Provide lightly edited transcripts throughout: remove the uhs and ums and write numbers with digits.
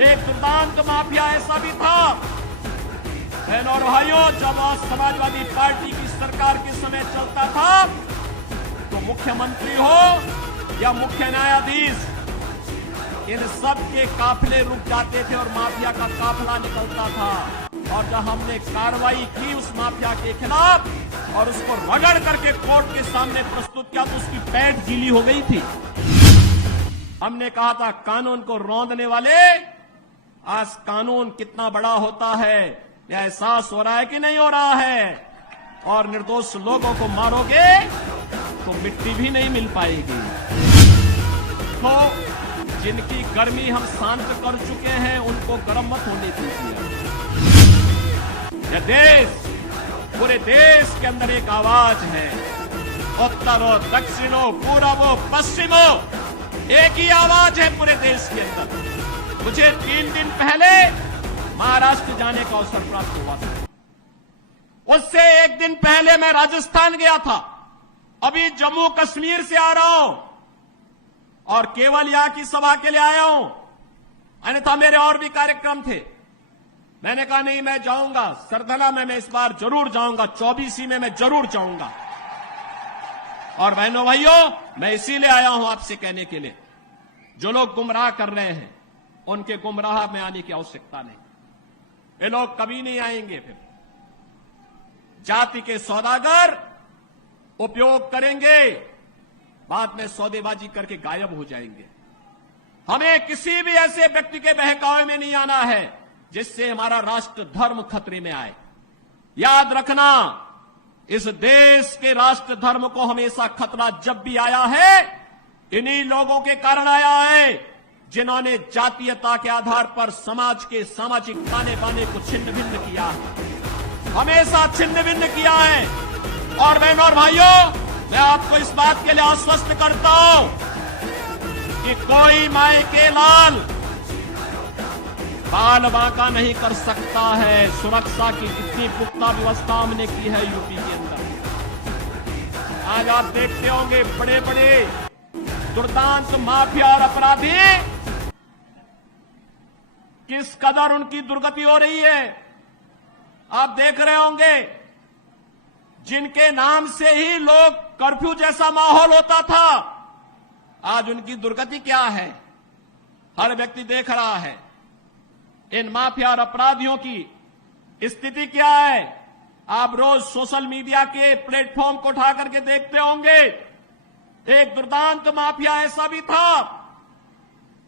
एक दुर्दांत माफिया ऐसा भी था। बहनों और भाइयों, जब समाजवादी पार्टी की सरकार के समय चलता था तो मुख्यमंत्री हो या मुख्य न्यायाधीश, इन सब के काफिले रुक जाते थे और माफिया का काफिला निकलता था। और जब हमने कार्रवाई की उस माफिया के खिलाफ और उसको रगड़ करके कोर्ट के सामने प्रस्तुत किया तो उसकी पैंट गीली हो गई थी। हमने कहा था कानून को रौंदने वाले, आज कानून कितना बड़ा होता है यह एहसास हो रहा है कि नहीं हो रहा है। और निर्दोष लोगों को मारोगे तो मिट्टी भी नहीं मिल पाएगी। तो जिनकी गर्मी हम शांत कर चुके हैं उनको गर्म मत होने दीजिए। यह देश, पूरे देश के अंदर एक आवाज है, उत्तर हो, दक्षिण हो, पूरब हो, पश्चिम हो, एक ही आवाज है पूरे देश के अंदर। मुझे 3 दिन पहले महाराष्ट्र जाने का अवसर प्राप्त हुआ था। उससे 1 दिन पहले मैं राजस्थान गया था। अभी जम्मू कश्मीर से आ रहा हूं और केवल यहां की सभा के लिए आया हूं, अन्यथा मेरे और भी कार्यक्रम थे। मैंने कहा नहीं, मैं जाऊंगा सरधना में, मैं इस बार जरूर जाऊंगा, 24 में मैं जरूर जाऊंगा। और बहनों भाइयों, मैं इसीलिए आया हूं आपसे कहने के लिए, जो लोग गुमराह कर रहे हैं उनके गुमराह में आने की आवश्यकता नहीं। ये लोग कभी नहीं आएंगे। फिर जाति के सौदागर उपयोग करेंगे, बाद में सौदेबाजी करके गायब हो जाएंगे। हमें किसी भी ऐसे व्यक्ति के बहकावे में नहीं आना है जिससे हमारा राष्ट्र धर्म खतरे में आए। याद रखना, इस देश के राष्ट्र धर्म को हमेशा खतरा जब भी आया है, इन्हीं लोगों के कारण आया है जिन्होंने जातीयता के आधार पर समाज के सामाजिक ताने बाने को छिन्न भिन्न किया है, हमेशा छिन्न भिन्न किया है। और बहनों और भाइयों, मैं आपको इस बात के लिए आश्वस्त करता हूं कि कोई माए के लाल बाल बांका नहीं कर सकता है। सुरक्षा की कितनी पुख्ता व्यवस्था हमने की है यूपी के अंदर। आज आप देखते होंगे बड़े बड़े दुर्दांत माफिया और अपराधी किस कदर उनकी दुर्गति हो रही है। आप देख रहे होंगे, जिनके नाम से ही लोग कर्फ्यू जैसा माहौल होता था, आज उनकी दुर्गति क्या है हर व्यक्ति देख रहा है। इन माफिया और अपराधियों की स्थिति क्या है आप रोज सोशल मीडिया के प्लेटफॉर्म को उठा करके देखते होंगे। एक दुर्दांत माफिया ऐसा भी था।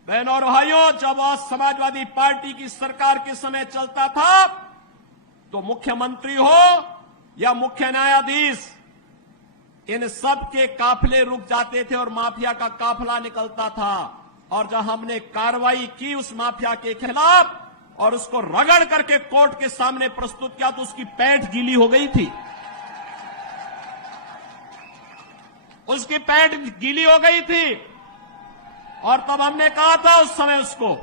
बहनों और भाइयों, जब समाजवादी पार्टी की सरकार के समय चलता था तो मुख्यमंत्री हो या मुख्य न्यायाधीश, इन सब के काफिले रुक जाते थे और माफिया का काफिला निकलता था। और जब हमने कार्रवाई की उस माफिया के खिलाफ और उसको रगड़ करके कोर्ट के सामने प्रस्तुत किया तो उसकी पैंट गीली हो गई थी। उसकी पैंट गीली हो गई थी। और तब हमने कहा था, उस समय उसको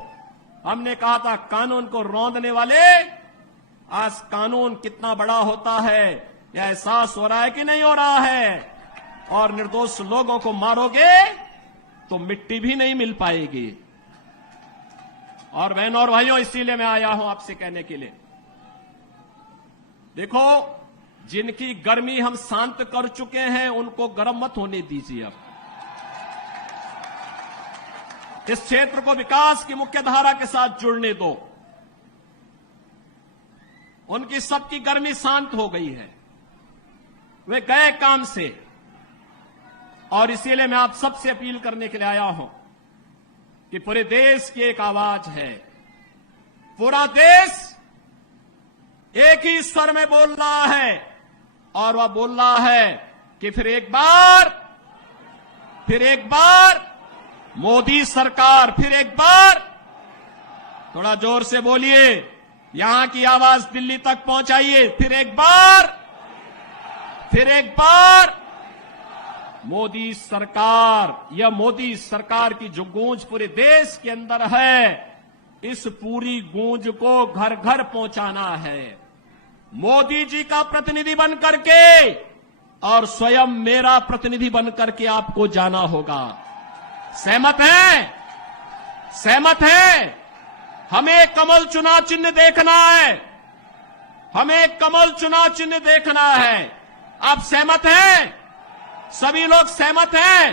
हमने कहा था कानून को रौंदने वाले, आज कानून कितना बड़ा होता है यह एहसास हो रहा है कि नहीं हो रहा है। और निर्दोष लोगों को मारोगे तो मिट्टी भी नहीं मिल पाएगी। और बहनों और भाइयों, इसीलिए मैं आया हूं आपसे कहने के लिए, देखो, जिनकी गर्मी हम शांत कर चुके हैं उनको गर्म मत होने दीजिए। अब इस क्षेत्र को विकास की मुख्य धारा के साथ जुड़ने दो। उनकी सबकी गर्मी शांत हो गई है, वे गए काम से। और इसीलिए मैं आप सबसे अपील करने के लिए आया हूं कि पूरे देश की एक आवाज है, पूरा देश एक ही स्वर में बोल रहा है। और वह बोल रहा है कि फिर एक बार मोदी सरकार, फिर एक बार, थोड़ा जोर से बोलिए, यहां की आवाज दिल्ली तक पहुंचाइए, फिर एक बार मोदी सरकार। यह मोदी सरकार की जो गूंज पूरे देश के अंदर है, इस पूरी गूंज को घर घर पहुंचाना है। मोदी जी का प्रतिनिधि बन करके और स्वयं मेरा प्रतिनिधि बन करके आपको जाना होगा। सहमत हैं? हमें कमल चुनाव चिन्ह देखना है, हमें कमल चुनाव चिन्ह देखना है। आप सहमत हैं? सभी लोग सहमत हैं?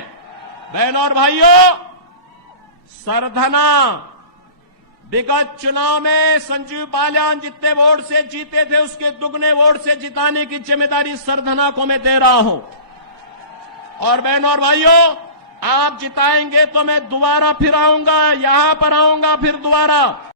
बहनों और भाइयों, सरधना विगत चुनाव में संजीव बालियान जितने वोट से जीते थे उसके दुगने वोट से जिताने की जिम्मेदारी सरधना को मैं दे रहा हूं। और बहनों और भाइयों, आप जिताएंगे तो मैं दोबारा फिर आऊंगा, यहां पर आऊंगा फिर दोबारा।